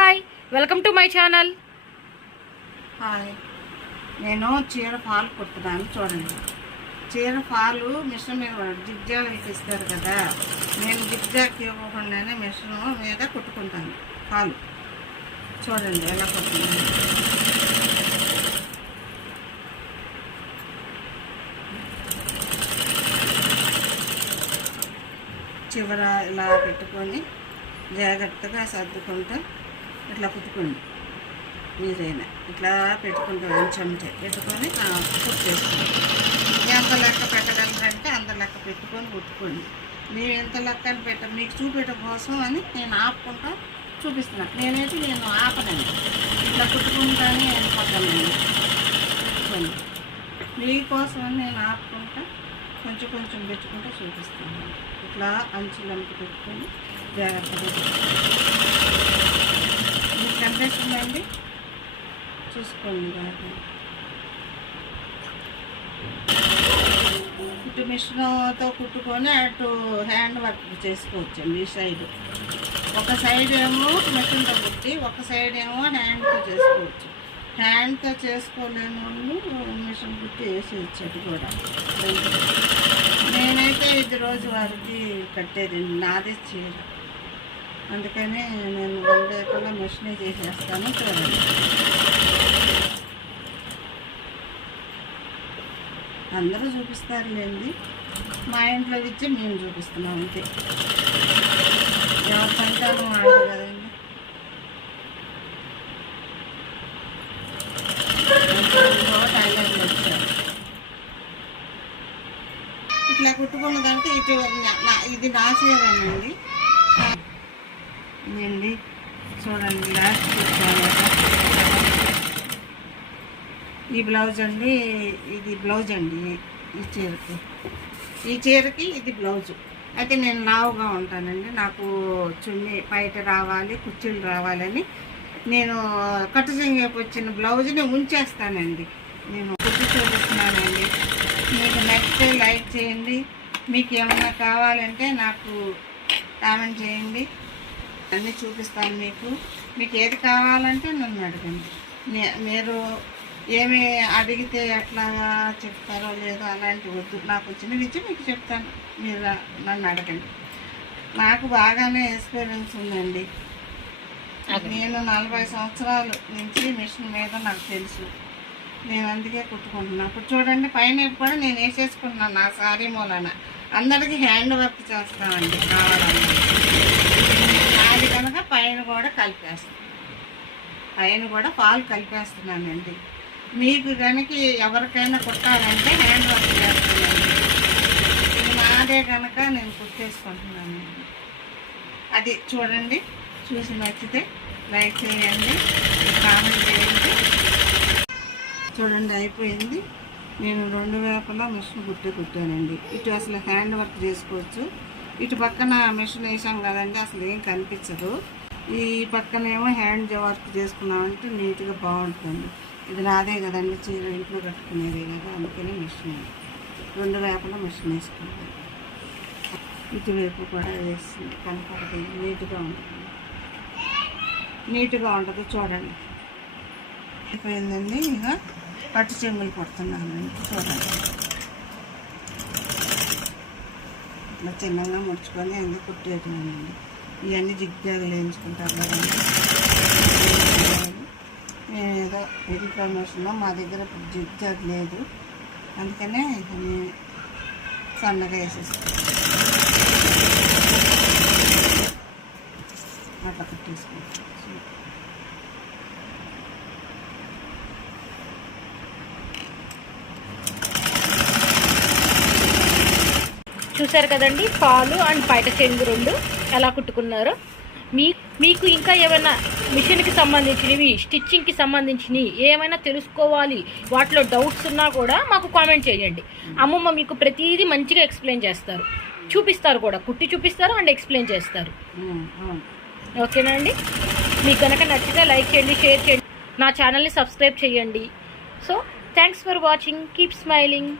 Hi welcome to my channel. Hi నేను చీర fall కుడుతున్నాను చూడండి. చీర ఫాలు మిషన్ మీద జిగ్జాగ్ ఇస్తారు కదా నేను జిగ్జాగ్ ఇవ్వకుండానే మిషన్ మీద కుట్టుకుంటాను ఫాలు. చూడండి ఎలా కుట్టుకుంటాను. చివర ఇలా పెట్టుకొని జాగ్రత్తగా సర్దుకుంటాను ఇట్లా కుట్టుకోండి. మీరైనా ఇట్లా పెట్టుకుంటూ చెంచే పెట్టుకొని కుక్ చేసుకోండి. ఎంత లెక్క పెట్టగలరంటే అంత లెక్క పెట్టుకొని కుట్టుకోండి. మీరు ఎంత లెక్క అని పెట్ట మీకు చూపెట్ట కోసం అని నేను ఆపుకుంటా చూపిస్తున్నాను నేనైతే నేను ఆపనండి ఇట్లా కుట్టుకుంటానే వెళ్ళిపోతానండి కుట్టుకోండి. మీకోసం నేను ఆపుకుంటా కొంచెం కొంచెం పెట్టుకుంటూ చూపిస్తాను. ఇట్లా అంచులంకి పెట్టుకొని జాగ్రత్తగా పెట్టుకోండి. చూసుకోండి బాగా. ఇటు మిషన్తో కుట్టుకొని అటు హ్యాండ్ వర్క్ చేసుకోవచ్చండి ఈ సైడ్. ఒక సైడ్ ఏమో మిషన్తో కుట్టి ఒక సైడ్ ఏమో హ్యాండ్తో చేసుకోవచ్చు. హ్యాండ్తో చేసుకోలేని వాళ్ళు మిషన్ కుట్టి వేసేయచ్చు అది కూడా. నేనైతే ఇది రోజు వారికి కట్టేది నాదే చీర. అందుకని నేను వన్ లేకుండా మెషినే చేసేస్తాను. చూడండి అందరూ చూపిస్తారులేండి. మా ఇంట్లో ఇచ్చి మేము చూపిస్తున్నాం అంతే. ఎవరి సంతానం ఆడదు కదండి. ఇంకో టైలర్లు వచ్చారు ఇట్లా కుట్టుకున్నదంటే ఇటు నా- నా- ఇది నా ఇదండి చూడండి లాస్ట్ ఈ బ్లౌజ్ అండి ఇది బ్లౌజ్ అండి ఈ చీరకి. ఈ చీరకి ఇది బ్లౌజ్. అయితే నేను లావుగా ఉంటానండి నాకు చున్నీ బయట రావాలి కుర్చీలు రావాలని. నేను కట్టు చెంగేపు వచ్చిన బ్లౌజ్ని ఉంచేస్తానండి. నేను కుట్టి చూపిస్తున్నానండి. మీకు నచ్చితే లైక్ చేయండి. మీకు ఏమైనా కావాలంటే నాకు కామెంట్ చేయండి. అన్నీ చూపిస్తాను మీకు. మీకు ఏది కావాలంటే నన్ను అడగండి. మీరు ఏమి అడిగితే ఎట్లాగా చెప్తారో లేదో అలాంటి వద్దు. నాకు వచ్చినవి ఇచ్చి మీకు చెప్తాను. మీరు నన్ను అడగండి. నాకు బాగానే ఎక్స్పీరియన్స్ ఉందండి. నేను నలభై సంవత్సరాల నుంచి మిషన్ మీద నాకు తెలుసు. నేను అందుకే కుట్టుకుంటున్నాను ఇప్పుడు చూడండి పైన కూడా నేను వేసేసుకుంటున్నాను నా సారీ మూలన. అందరికీ హ్యాండ్ వర్క్ చేస్తానండి కావాలన్నా. అది కనుక పైన కూడా కలిపేస్తాను పైన కూడా పాలు కలిపేస్తున్నానండి. మీకు కనుక ఎవరికైనా కుట్టాలంటే హ్యాండ్ వర్క్ చేస్తున్నాను. ఇది నాదే కనుక నేను కుట్టేసుకుంటున్నానండి అది చూడండి చూసి నచ్చితే లైక్ చేయండి కామెంట్ చేయండి. చూడండి అయిపోయింది. నేను రెండు వేపలా మిషన్ కుట్టి కుట్టానండి. ఇటు అసలు హ్యాండ్ వర్క్ చేసుకోవచ్చు. ఇటు పక్కన మిషన్ వేసాం కదండి అసలు ఏం కనిపించదు. ఈ పక్కనేమో హ్యాండ్ వర్క్ చేసుకున్నామంటే నీట్గా బాగుంటుంది. ఇది నాదే కదండి చీర ఇంట్లో కట్టుకునేదే కదా అందుకని మిషన్ రెండు వేపల మిషన్ వేసుకున్నాను ఇటువైపు కూడా వేసి కనపడదు నీట్గా ఉంటుంది. నీట్గా ఉంటుంది చూడండి. అయిపోయిందండి ఇక పట్టు చెంగులు పడుతున్నాను చూడండి. ఇలా చిన్నగా ముడుచుకొని అన్నీ కుట్టేయటండి ఇవన్నీ జిగ్జాగులు వేయించుకుంటారు కదండి. నేను ఏదో ఇన్ఫర్మేషన్లో మా దగ్గర ఇప్పుడు జిగ్జాగ్ లేదు. అందుకనే ఇక నేను సన్నగా వేసేస్తాను అట్లా కుట్టేసుకుంటాను. చూసారు కదండి పాలు అండ్ బయట చెంగు రెండు ఎలా కుట్టుకున్నారో. మీ మీకు ఇంకా ఏమైనా మిషన్కి సంబంధించినవి స్టిచ్చింగ్కి సంబంధించినవి ఏమైనా తెలుసుకోవాలి వాటిలో డౌట్స్ ఉన్నా కూడా మాకు కామెంట్ చేయండి. అమ్మమ్మ మీకు ప్రతిదీ మంచిగా ఎక్స్ప్లెయిన్ చేస్తారు. చూపిస్తారు కూడా కుట్టి చూపిస్తారు అండ్ ఎక్స్ప్లెయిన్ చేస్తారు. ఓకేనా అండి? మీకు కనుక నచ్చితే లైక్ చేయండి షేర్ చేయండి. నా ఛానల్ని సబ్స్క్రైబ్ చేయండి. So thanks for watching. Keep smiling.